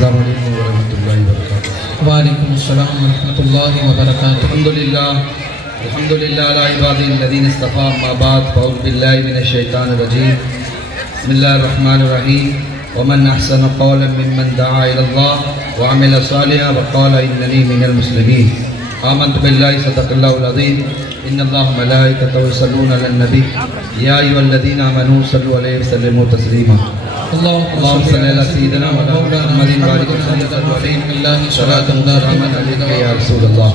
السلام علیکم ورحمۃ اللہ وبرکاتہ۔ وعلیکم السلام ورحمۃ اللہ وبرکاتہ۔ الحمد للہ علی عبادہ الذین اصطفیٰ، اما بعد فاعوذ باللہ من الشیطان الرجیم، بسم اللہ الرحمن الرحیم۔ ومن احسن قولا ممن دعا الی اللہ وعمل صالحا وقال اننی من المسلمین۔ آمنت باللہ صدق اللہ العظیم، ان اللہ ملائکتہ یصلون علی النبی یا ایھا الذین آمنوا صلوا علیہ وسلموا تسلیما۔ اللهم صل على سيدنا محمد وعلى آله وصحبه یا رسول اللہ۔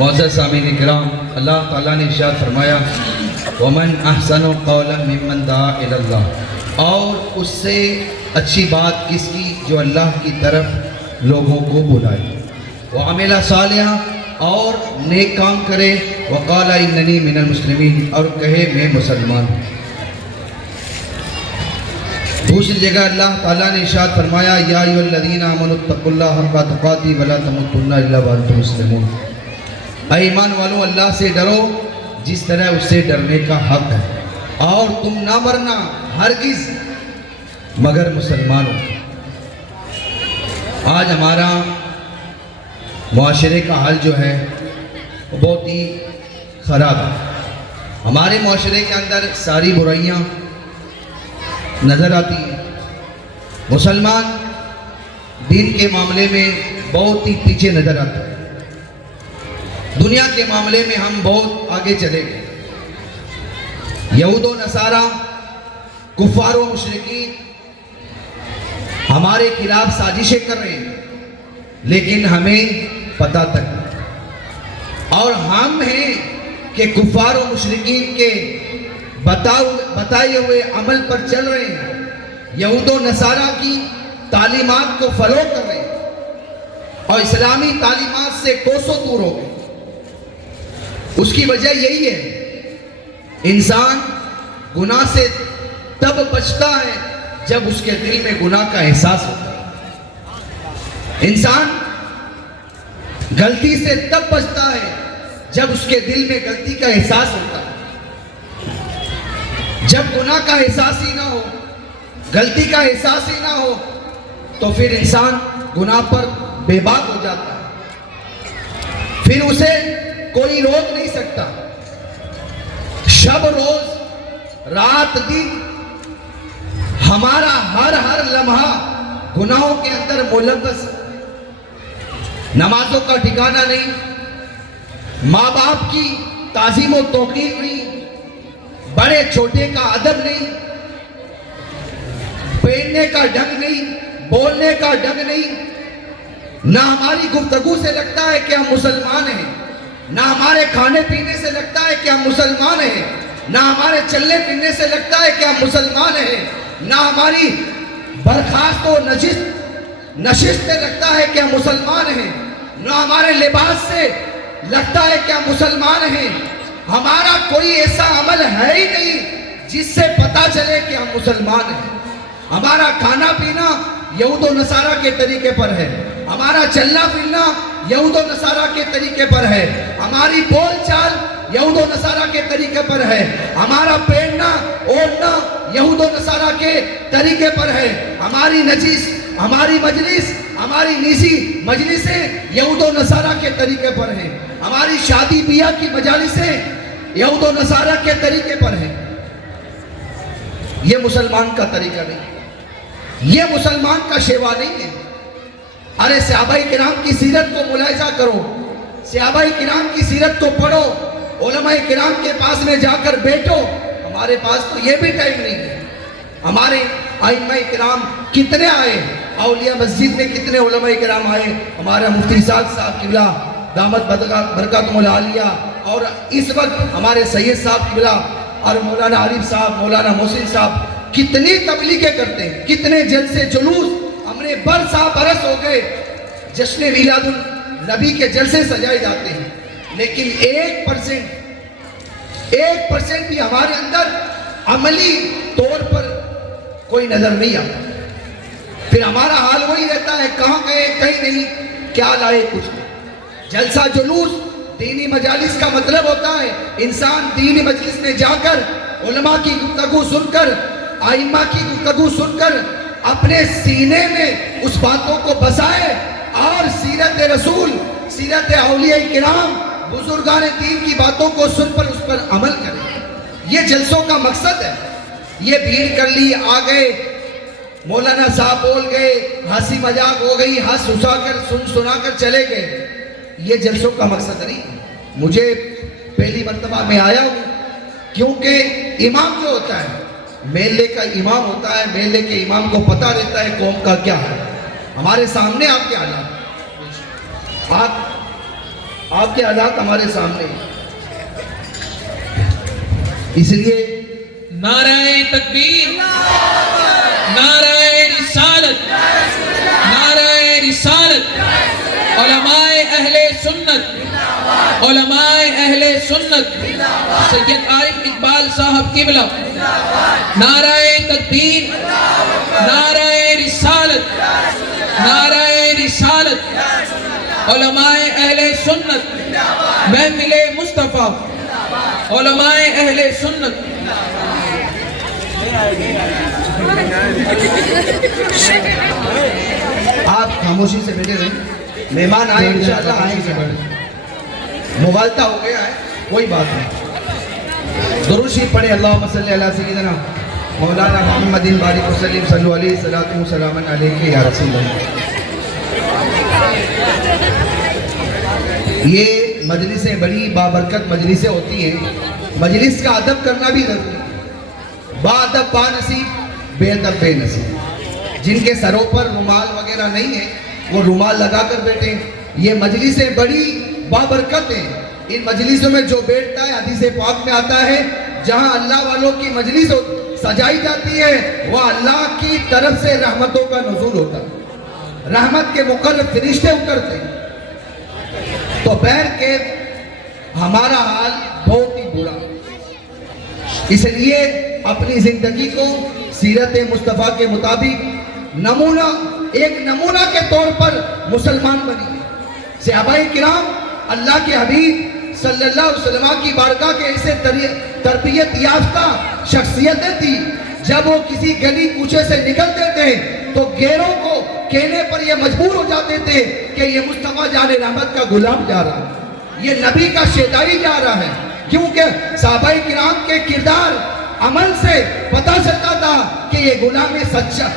معزز سامعین کرام، اللہ تعالیٰ نے ارشاد فرمایا ومن احسن قولا ممن دعا الی اللہ، اور اس سے اچھی بات کس کی جو اللہ کی طرف لوگوں کو بلائے، وعمل صالحا، اور نیک کام کرے، وقال اننی من المسلمین، اور کہے میں مسلمان ہوں۔ دوسری جگہ اللہ تعالیٰ نے ارشاد فرمایا یا ایھا الذین آمنوا اتقوا اللہ حق تقاتہ ولا تموتن الا وانتم مسلمون۔ اے ایمان والو، اللہ سے ڈرو جس طرح اس سے ڈرنے کا حق ہے، اور تم نہ مرنا ہرگز مگر مسلمان ہو۔ آج ہمارا معاشرے کا حال جو ہے وہ بہت ہی خراب ہے۔ ہمارے معاشرے کے اندر ساری برائیاں نظر آتی ہیں۔ مسلمان دین کے معاملے میں بہت ہی پیچھے نظر آتا ہے۔ دنیا کے معاملے میں ہم بہت آگے چلے گئے۔ یہود و نصارہ، کفار و مشرکین ہمارے خلاف سازشیں کر رہے ہیں، لیکن ہمیں پتہ تک نہیں، اور ہم ہیں کہ کفار و مشرکین کے بتائے ہوئے عمل پر چل رہے ہیں، یہود و نصارہ کی تعلیمات کو فالو کر رہے ہیں، اور اسلامی تعلیمات سے کوسوں دور ہو گئے۔ اس کی وجہ یہی ہے، انسان گناہ سے تب بچتا ہے جب اس کے دل میں گناہ کا احساس ہوتا ہے۔ انسان غلطی سے تب بچتا ہے جب اس کے دل میں غلطی کا احساس ہوتا ہے۔ جب گناہ کا احساس ہی نہ ہو، غلطی کا احساس ہی نہ ہو، تو پھر انسان گناہ پر بے باک ہو جاتا ہے، پھر اسے کوئی روک نہیں سکتا۔ شب روز، رات دن، ہمارا ہر لمحہ گناہوں کے اندر ملوث۔ نمازوں کا ٹھکانہ نہیں، ماں باپ کی تعظیم و توقیر نہیں، بڑے چھوٹے کا ادب نہیں، پہننے کا ڈھنگ نہیں، بولنے کا ڈھنگ نہیں۔ نہ ہماری گفتگو سے لگتا ہے کہ ہم مسلمان ہیں، نہ ہمارے کھانے پینے سے لگتا ہے کہ ہم مسلمان ہیں، نہ ہمارے چلنے پھرنے سے لگتا ہے کہ ہم مسلمان ہیں، نہ ہماری برخاست و نشست سے لگتا ہے کہ ہم مسلمان ہیں، نہ ہمارے لباس سے لگتا ہے کہ ہم مسلمان ہیں۔ ہمارا کوئی ایسا عمل ہے ہی نہیں جس سے پتا چلے کہ ہم مسلمان ہیں۔ ہمارا کھانا پینا یہود و نصارہ کے طریقے پر ہے، ہمارا چلنا پھرنا یہود و نصارہ کے طریقے پر ہے، ہماری بول چال یہود و نصارہ کے طریقے پر ہے، ہمارا پہننا اوڑھنا یہود و نصارہ کے طریقے پر ہے، ہماری نجیس، ہماری مجلس، ہماری نیسی مجلسیں یہود و نصارہ کے طریقے پر ہیں، ہماری شادی بیاہ کی مجالسیں یہود و نصارہ کے طریقے پر ہیں۔ یہ مسلمان کا طریقہ نہیں، یہ مسلمان کا شیوا نہیں ہے۔ ارے صحابہ کرام کی سیرت کو ملاحظہ کرو، صحابہ کرام کی سیرت کو پڑھو، علماء کرام کے پاس میں جا کر بیٹھو۔ ہمارے پاس تو یہ بھی ٹائم نہیں ہے۔ ہمارے ائمہ کرام کتنے آئے، اولیاء مسجد میں کتنے علماء کرام آئے، ہمارا مفتی صاحب قبلہ دامت برکاتہم العالیہ، اور اس وقت ہمارے سید صاحب قبلہ اور مولانا عارف صاحب، مولانا محسن صاحب کتنی تبلیغیں کرتے ہیں، کتنے جلسے جلوس ہمیں برس ہو گئے، جشن میلاد النبی کے جلسے سجائے جاتے ہیں، لیکن 1% بھی ہمارے اندر عملی طور پر کوئی نظر نہیں آتا۔ پھر ہمارا حال وہی رہتا ہے، کہاں گئے کہیں نہیں، کیا لائے کچھ نہیں۔ جلسہ جلوس دینی مجالس کا مطلب ہوتا ہے انسان دینی مجلس میں جا کر علماء کی گفتگو سن کر، ائمہ کی گفتگو سن کر اپنے سینے میں اس باتوں کو بسائے اور سیرت رسول، سیرت اولیاء کرام، بزرگان دین کی باتوں کو سن پر اس پر عمل کرے۔ یہ جلسوں کا مقصد ہے۔ یہ بھیڑ کر لی، آ گئے، مولانا صاحب بول گئے، ہنسی مذاق ہو گئی، ہنس ہسا کر سنا کر چلے گئے، یہ جلسوں کا مقصد نہیں۔ مجھے پہلی مرتبہ میں آیا ہوں، کیونکہ امام جو ہوتا ہے، میلے کا امام ہوتا ہے، میلے کے امام کو پتہ رہتا ہے قوم کا کیا ہے۔ ہمارے سامنے آپ کے حالات، آپ کے حالات ہمارے سامنے، اس لیے نعرہ تکبیر، نعرہ رسالت، نعرہ رسالت، علماء اہل سنت، علماء اہل سنت، سید عارف اقبال صاحب قبلہ، نعرہ تکبیر، نعرہ رسالت، نعرہ رسالت، علماء اہل سنت، محفل مصطفیٰ، علماء اہل سنت۔ آپ خاموشی سے بیٹھے رہیں، مہمان آئے انشاءاللہ آئیں گے، مغالطہ ہو گیا ہے، کوئی بات نہیں۔ درود شریف پڑھیں، اللہم صلی علی سیدنا مولانا محمد بارک وسلم صلی علیہ الصلوۃ والسلام علیہ یا رسول اللہ۔ یہ مجلسیں بڑی بابرکت مجلسیں ہوتی ہیں، مجلس کا ادب کرنا بھی ضروری ہے۔ با ادب با نصیب، بے ادب بے نصیب۔ جن کے سروں پر رومال وغیرہ نہیں ہے وہ رومال لگا کر بیٹھیں۔ یہ مجلسیں بڑی بابرکت ہیں۔ ان مجلسوں میں جو بیٹھتا ہے، حدیث پاک میں آتا ہے، جہاں اللہ والوں کی مجلس سجائی جاتی ہے وہ اللہ کی طرف سے رحمتوں کا نزول ہوتا ہے، رحمت کے مقرر فرشتے اترتے ہیں۔ تو بہر کے ہمارا حال بہت ہی برا، اس لیے اپنی زندگی کو سیرت مصطفیٰ کے مطابق نمونہ، ایک نمونہ کے طور پر مسلمان بنی۔ صحابہ کرام اللہ کے حبیب صلی اللہ علیہ وسلم کی بارگاہ کے ایسے تربیت یافتہ شخصیتیں تھی، جب وہ کسی گلی کوچے سے نکلتے تھے تو غیروں کو کہنے پر یہ مجبور ہو جاتے تھے کہ یہ مصطفیٰ جان رحمت کا غلام جا رہا ہے، یہ نبی کا شیدائی جا رہا ہے، کیونکہ صحابہ کرام کے کردار عمل سے پتہ چلتا تھا کہ یہ غلام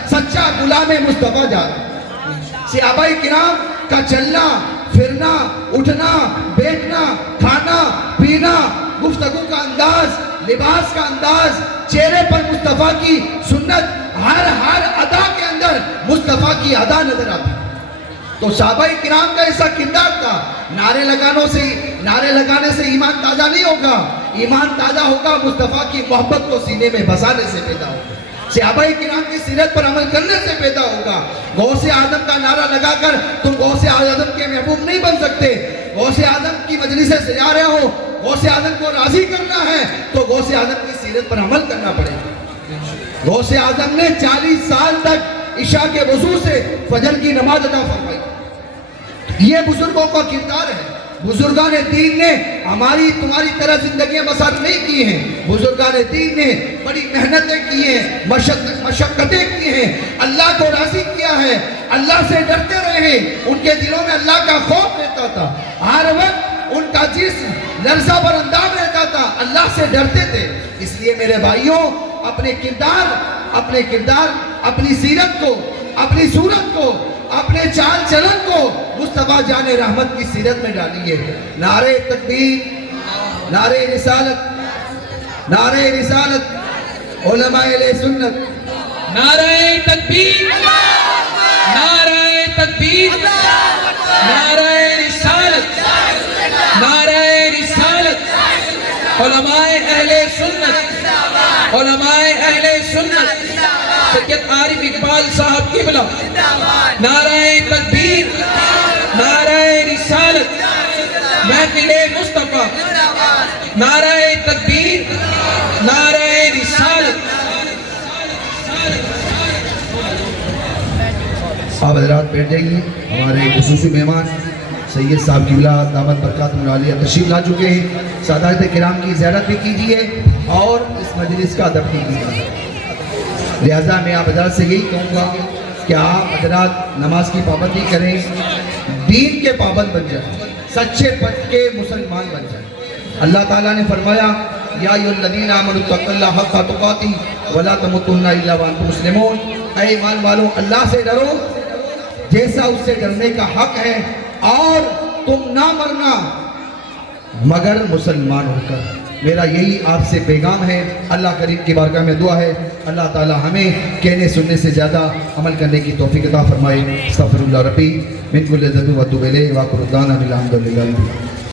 سچا غلام مصطفیٰ جا رہا ہے۔ صحابہ کرام کا چلنا پھرنا، اٹھنا بیٹھنا، کھانا پینا، گفتگو کا انداز، لباس کا انداز، چہرے پر مصطفیٰ کی سنت، ہر ادا کے اندر مصطفیٰ کی ادا نظر آتی۔ تو صحابہ کرام کا ایسا کردار تھا۔ نعرے لگانے سے ایمان تازہ نہیں ہوگا، ایمان تازہ ہوگا مصطفیٰ کی محبت کو سینے میں بسانے سے پیدا ہوگا، صحابہ کرام کی سیرت پر عمل کرنے سے پیدا ہوگا۔ غوث اعظم کا نعرہ لگا کر تم غوث اعظم کے محبوب نہیں بن سکتے۔ غوث اعظم کی مجلس سے جا رہے ہو، غوث اعظم کو راضی کرنا ہے تو غوث اعظم کی سیرت پر عمل کرنا پڑے گا۔ غوث اعظم نے 40 سال تک عشاء کے وضو سے فجر کی نماز ادا فرمائی۔ یہ بزرگوں کا کردار ہے۔ بزرگان دین نے ہماری تمہاری طرح زندگیاں بسر نہیں کی ہیں۔ بزرگان دین نے بڑی محنتیں کی ہیں، مشقتیں کی ہیں، اللہ کو راضی کیا ہے، اللہ سے ڈرتے رہے، ان کے دلوں میں اللہ کا خوف رہتا تھا، ہر وقت ان کا جسم لرزہ بر اندام رہتا تھا، اللہ سے ڈرتے تھے۔ اس لیے میرے بھائیوں، اپنے کردار، اپنی سیرت کو، اپنی صورت کو، اپنے چال چلن کو مصطفیٰ جان رحمت کی سیرت میں ڈالیے۔ نعرہ تکبیر، نعرہ رسالت، نعرہ رسالت، علماء اہل سنت، نعرہ تکبیر، نعرہ تکبیر، نعرہ رسالت، نعرہ رسالت، علماء اہل سنت، علماء اہل سنت، سید عارف اقبال صاحب قبلہ، نعرہ تکبیر، نعرہ رسالت، محفل مصطفیٰ، نعرہ تکبیر، نعرہ رسالت۔ آپ حضرات بیٹھ جائیے۔ ہمارے خصوصی مہمان سید صاحب قبلہ دامت برکات العالیہ تشریف لا چکے ہیں۔ سادات کرام کی زیارت بھی کیجیے اور اس مجلس کا ادب کیجیے۔ لہذا میں آپ حضرات سے یہی کہوں گا کہ آپ حضرات نماز کی پابندی کریں، دین کے پابند بن جائیں، سچے پکے مسلمان بن جائیں۔ اللہ تعالیٰ نے فرمایا یا ایھا الذین آمنوا اتقوا اللہ حق تقاتہ ولا تموتن الا وانتم مسلمون، اے ایمان والو اللہ سے ڈرو جیسا اس سے ڈرنے کا حق ہے، اور تم نہ مرنا مگر مسلمان ہو کر۔ میرا یہی آپ سے پیغام ہے۔ اللہ کریم کی بارگاہ میں دعا ہے اللہ تعالی ہمیں کہنے سننے سے زیادہ عمل کرنے کی توفیق عطا فرمائے۔ استغفر اللہ ربی من کل ذنب و اتوب الیہ، وآخر دعوانا الحمد للہ۔